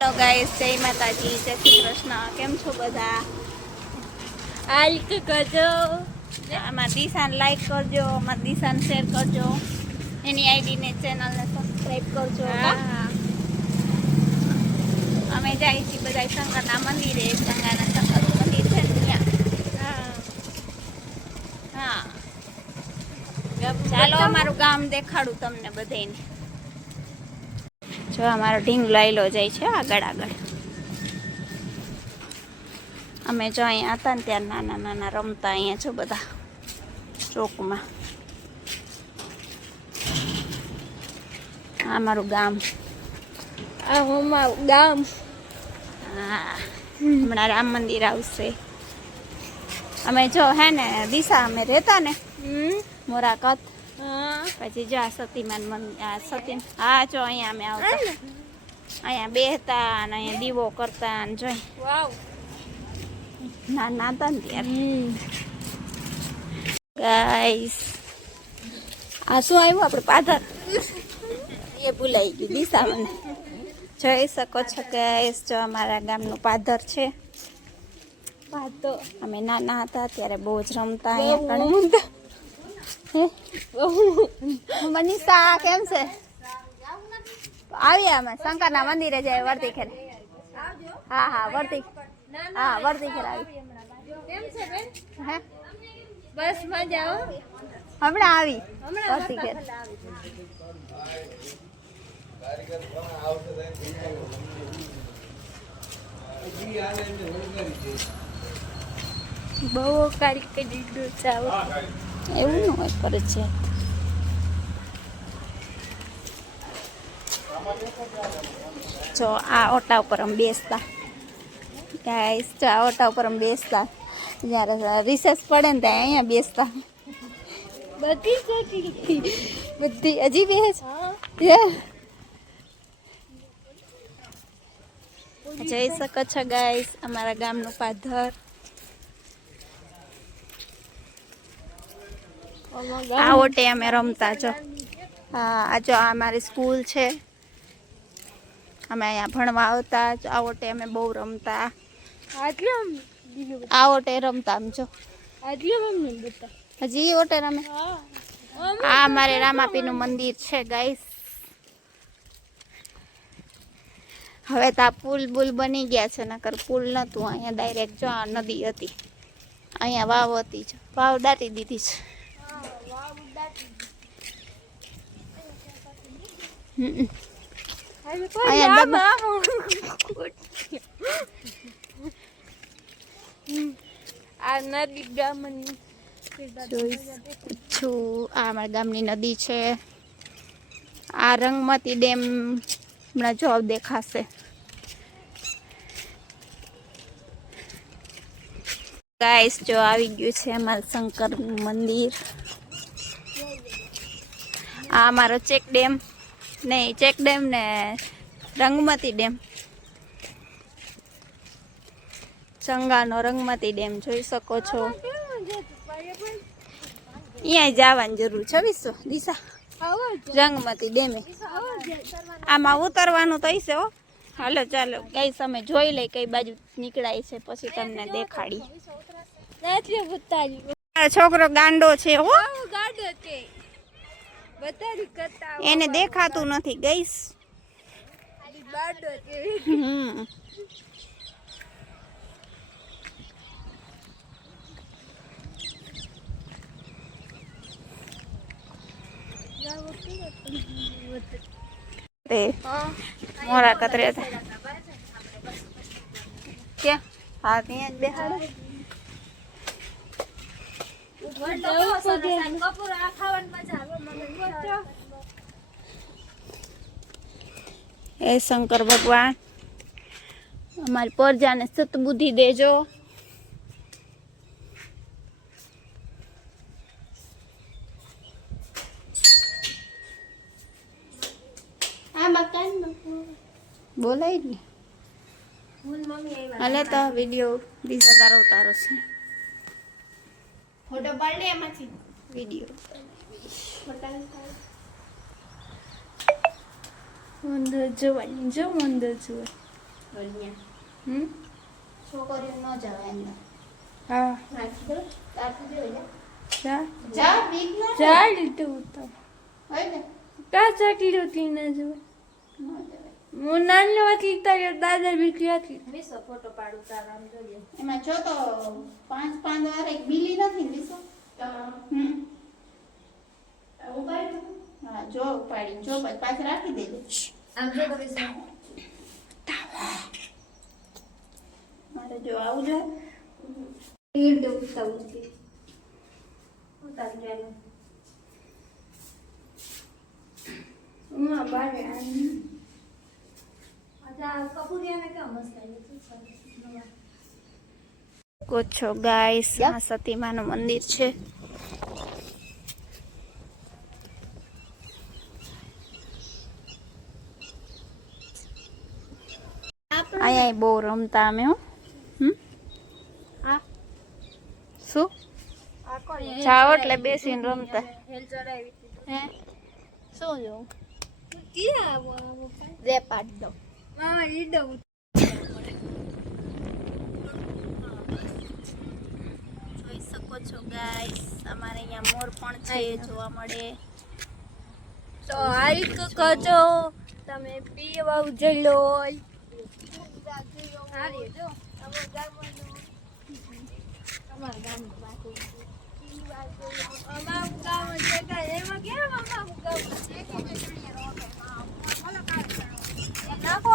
Hello guys, જય માતાજી, જય શ્રી કૃષ્ણ. કેમ છો બધા? લાઈક કરજો, અમારા દિશાને લાઈક કરજો, અમારા દિશાને શેર કરજો, એની આઈડીને ચેનલને સબસ્ક્રાઈબ કરજો. અમે જાય છીએ બધા શંકરના મંદિરે. ગંગાના શંકરનું મંદિર છે ને ત્યાં. હા, ચાલો અમારું ગામ દેખાડું તમને બધાને. જો અમારો ઢીંગલો આયલો જાય છે આગળ. અમે જો અહીંયા હતા ને ત્યાં નાના નાના રમતા. અહીંયા છો બધા ચોકમાં. આ અમારું ગામ. આ અમારું ગામ. હા, હમણાં રામ મંદિર આવશે. અમે જો હે ને દિશા અમે રહેતા ને મોરાકત, પછી જો આ સતીમાન મંદિર. હા, જો અહીંયા અમે આવતા, અહીંયા બેહતા અને અહીંયા દીવો કરતા ને જોઈ નાના હતા ને ત્યારે. ગાઈસ, આ શું આવ્યું આપણે પાદર એ ભૂલાઈ ગયું. દિશા મને જોઈ શકો છો ગાઈસ, જો અમારા ગામનું પાદર છે. અમે નાના હતા ત્યારે બહુ જ રમતા અહીંયા. મનીષા કેમ છે? આવીએ અમે શંકરના મંદિરે જાય વર્તી ખેર. હા વર્તી ખેર આવી. કેમ છે બેન? હે બસ મજા. હમણાં આવી વર્તી ખેર. બહુ કારી એવું ન હોય કરે છે. જો આ ઓટા ઉપર અમે બેસતા ગાઈસ, જો આ ઓટા ઉપર અમે બેસતા જ્યારે રિસેસ પડે ને ત્યાં અહીંયા બેસતા. બધી હજી બે છે. જઈ શકો છો ગાઈસ, અમારા ગામનું પાદર. આ ઓટે અમે રમતા. જો હા, જો આ અમારી સ્કૂલ છે. અમે અહીંયા ભણવા આવતા. આ ઓટે અમે બહુ રમતા. આ ઓટે રમતા આમ જો. હજી ઓટે રમે. આ અમારે રામાપીનું મંદિર છે ગાઈસ. હવે તો આ પુલ બુલ બની ગયા છે, નકર પુલ નહોતું. અહીંયા ડાયરેક્ટ જો આ નદી હતી, અહીંયા વાવ હતી. જો વાવ દાટી દીધી છે. આ નદી ગામ આ અમારા ગામની નદી છે. આ રંગમતી ડેમ હમણાં જોબ દેખાશે. ગાઈસ, જો આવી ગયું છે અમારું શંકરનું મંદિર. આ અમારો ચેક ડેમ ને રંગમતી ડેમ. ચંગાનો રંગમતી ડેમ જોઈ શકો છો. અહીંયા જવાની જરૂર છે વિશ્વ દિશા. રંગમતી ડેમે આમાં ઉતરવાનું તો હશે. હો, હાલો ચાલો ગાઈસ, અમે જોઈ લઈ કઈ બાજુ નીકળાય છે, પછી તમને દેખાડી. છોકરો ગાંડો છે. હો, એને દેખાતું નથી ગાઈસ. મોરા કતરે ક્યાં? હા, ત્યાં જ બેહાડો. હે શંકર ભગવાન, અમારી પ્રજાને સતબુદ્ધિ દેજો. બોલાય ને હાલે તો વિડીયો દિશા તારો ઉતારો છે. ફોટો પાડ લે એમાંથી વિડીયો. મંદિર જોવાની, જો મંદિર જોવા. છોકરીઓ ન જવાય અંદર. હા રાખી દો. રાખી દો જા. જા જા બીક ન લાગે. જા લીધું તો હોય ને? કા ચાકલી હતી ના જોવે ન જવાય. હું નાની હતી તારે દાદા બીકી હતી વિસો ફોટો પાડું તારા આમ જોઈએ. એમાં જો તો 5 પાંદ વાર એક બિલી નથી ને વિસો. હા જો પાડી જો પછી પાછી રાખી દેજે. આમ જો તો વિસો મારે જો આવું છે. ઈડ ઉતાવું છે ઉતાર જાય ઉમા બારે આની આજા કપૂરિયાને કેમ મસ્ત આવી કો છો ગાઈસ આ સતીમાનું મંદિર છે. અહીંયા બહુ રમતા અમે હો. આ શું આ કોણ જાવ એટલે બેસીને રમતા. હેલ ચડાવી હે શું જોઉં ક્યાં આવો આવો રે પાડ દો. મામા ઈડો જોઈ શકો છો ગાઈસ અમારે અહીંયા મોર પણ છે જોવા મળે. તો આઈક કજો તમે પીવા ઉજલો હારી જો અમાર ગામનું બાકી અમારું ગામ છે કે એમાં કેમ અમારું ગામ છે કે નાખો